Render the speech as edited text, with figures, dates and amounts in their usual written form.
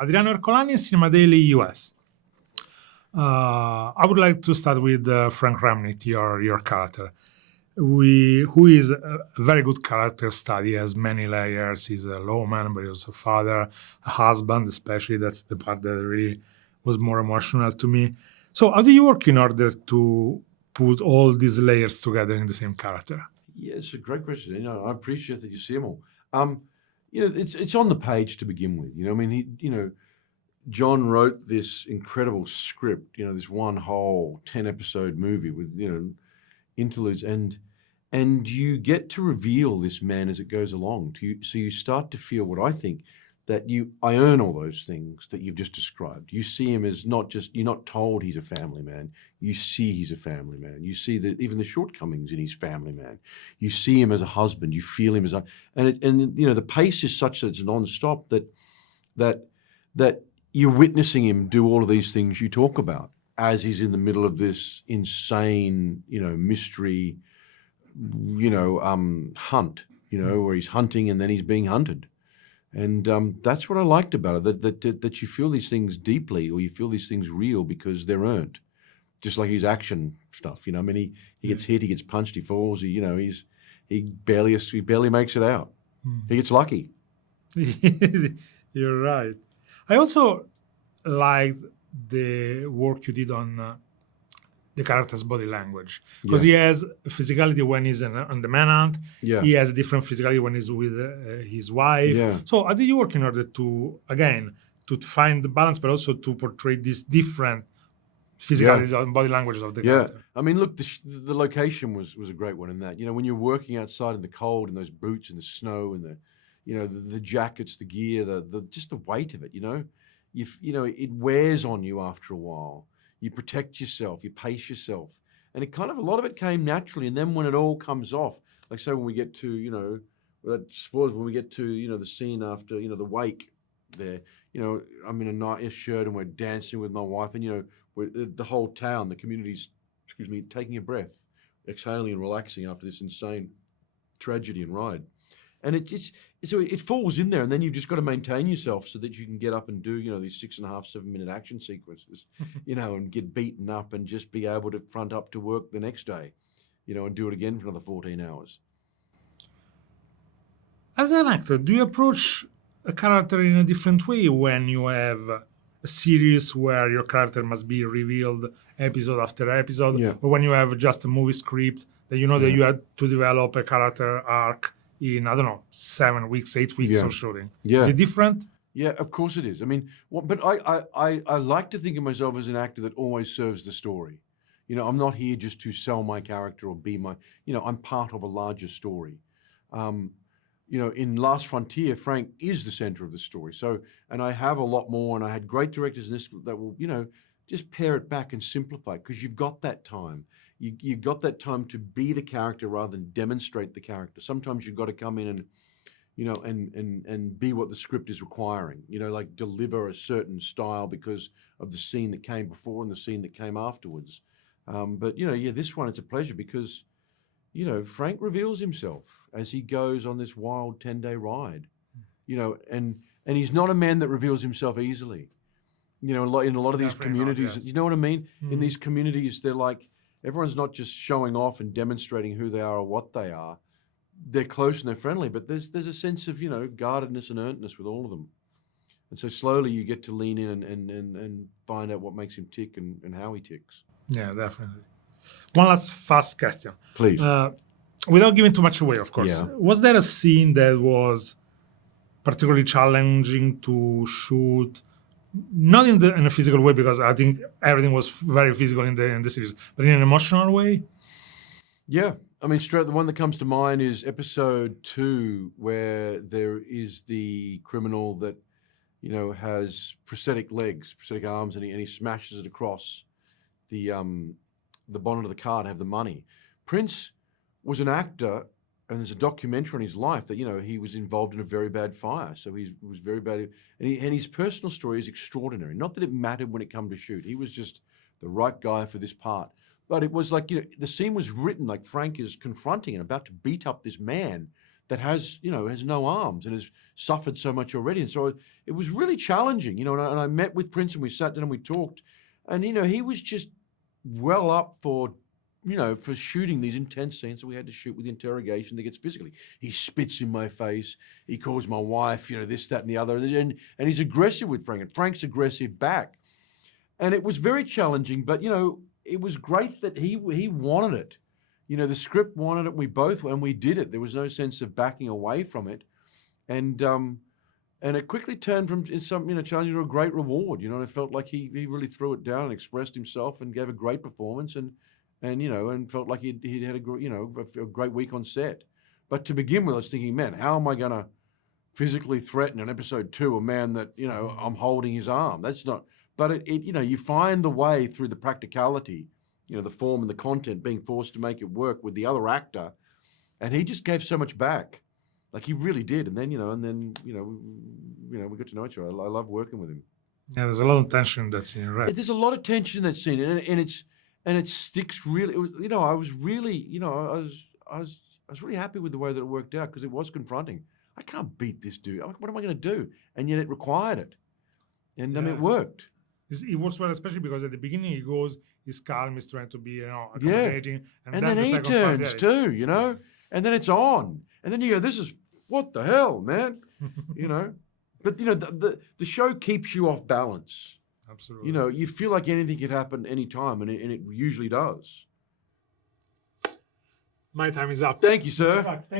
Adriano Ercolani, Cinema Daily, US. I would like to start with Frank Remnant, your character, who is a very good character study, has many layers. He's a lawman, but he's also a father, a husband, especially. That's the part that really was more emotional to me. So how do you work in order to put all these layers together in the same character? Yeah, it's a great question. I appreciate that you see them all. It's on the page to begin with. I mean, John wrote this incredible script. This one whole 10-episode movie with interludes, and you get to reveal this man as it goes along. So you start to feel what I think that I earn all those things that you've just described. You see him as you're not told he's a family man. You see he's a family man. You see that even the shortcomings in his family man. You see him as a husband. You feel him as the pace is such that it's nonstop that you're witnessing him do all of these things you talk about as he's in the middle of this insane, mystery, hunt, where he's hunting and then he's being hunted. And that's what I liked about it, that you feel these things deeply, or you feel these things real because they're earned. Just like his action stuff, I mean, he gets hit, he gets punched, he falls, he barely makes it out. He gets lucky. You're right. I also liked the work you did on the character's body language, because he has physicality when he's on the manhunt. Yeah. He has different physicality when he's with his wife. Yeah. So how did you work in order to find the balance, but also to portray these different physicalities and body languages of the character? I mean, look, the location was a great one in that. When you're working outside in the cold, in those boots and the snow and the jackets, the gear, the just the weight of it, it wears on you after a while. You protect yourself, you pace yourself. And a lot of it came naturally. And then when it all comes off, like say when we get to, when we get to, the scene after, the wake there, I'm in a nice shirt and we're dancing with my wife and, the whole town, the community's, taking a breath, exhaling and relaxing after this insane tragedy and ride. And it falls in there, and then you've just got to maintain yourself so that you can get up and do, these 6.5, 7-minute action sequences, and get beaten up and just be able to front up to work the next day, and do it again for another 14 hours. As an actor, do you approach a character in a different way when you have a series where your character must be revealed episode after episode, or when you have just a movie script that that you had to develop a character arc in, 7 weeks, 8 weeks of shooting? Is it different? Yeah, of course it is. I mean, but I like to think of myself as an actor that always serves the story. I'm not here just to sell my character or be my, I'm part of a larger story. In Last Frontier, Frank is the center of the story. So, and I have a lot more, and I had great directors in this that will, just pare it back and simplify it, because you've got that time. You got that time to be the character rather than demonstrate the character. Sometimes you've got to come in and, and be what the script is requiring, like deliver a certain style because of the scene that came before and the scene that came afterwards. But, this one, it's a pleasure because, Frank reveals himself as he goes on this wild 10-day ride, and he's not a man that reveals himself easily. In a lot of these communities, you know what I mean? Mm-hmm. In these communities, they're like, everyone's not just showing off and demonstrating who they are or what they are. They're close and they're friendly, but there's a sense of, guardedness and earnedness with all of them. And so slowly you get to lean in and find out what makes him tick and how he ticks. Yeah, definitely. One last fast question. Please. Without giving too much away, of course. Yeah. Was there a scene that was particularly challenging to shoot? Not in a physical way, because I think everything was very physical in the series, but in an emotional way? Yeah. I mean, the one that comes to mind is episode 2, where there is the criminal that, has prosthetic legs, prosthetic arms, and he smashes it across the bonnet of the car to have the money. Prince was an actor, and there's a documentary on his life that, he was involved in a very bad fire. So he was very bad. And his personal story is extraordinary. Not that it mattered when it came to shoot. He was just the right guy for this part. But it was like, the scene was written like Frank is confronting and about to beat up this man that has, you know, has no arms and has suffered so much already. And so it was really challenging, you know, and I met with Prince and we sat down and we talked, and, you know, he was just well up for, you know, for shooting these intense scenes that we had to shoot with interrogation that gets physically. He spits in my face. He calls my wife, you know, this, that, and the other. And he's aggressive with Frank, and Frank's aggressive back. And it was very challenging, but, you know, it was great that he wanted it. You know, the script wanted it. We both, and we did it. There was no sense of backing away from it. And it quickly turned from some, you know, challenging to a great reward. You know, and I felt like he really threw it down and expressed himself and gave a great performance, and you know, and felt like he'd had a great week on set. But to begin with, I was thinking, man, how am I going to physically threaten in episode 2 a man that, you know, I'm holding his arm? That's not. But it you know, you find the way through the practicality, you know, the form and the content, being forced to make it work with the other actor, and he just gave so much back, like he really did. And then we got to know each other. I love working with him. Yeah, there's a lot of tension in that scene, right? There's a lot of tension in that scene, and it sticks really. It was, you know, I was really, you know, I was really happy with the way that it worked out, because it was confronting. I can't beat this dude. What am I going to do? And yet it required it, and I mean, it worked. It works well, especially because at the beginning he goes, he's calm, he's trying to be, you know, accommodating, and then he turns too, you know, and then it's on, and then you go, this is, what the hell, man, you know. But, you know, the show keeps you off balance. Absolutely. You know, you feel like anything could happen anytime, and it usually does. My time is up. Thank you, sir. Thank you.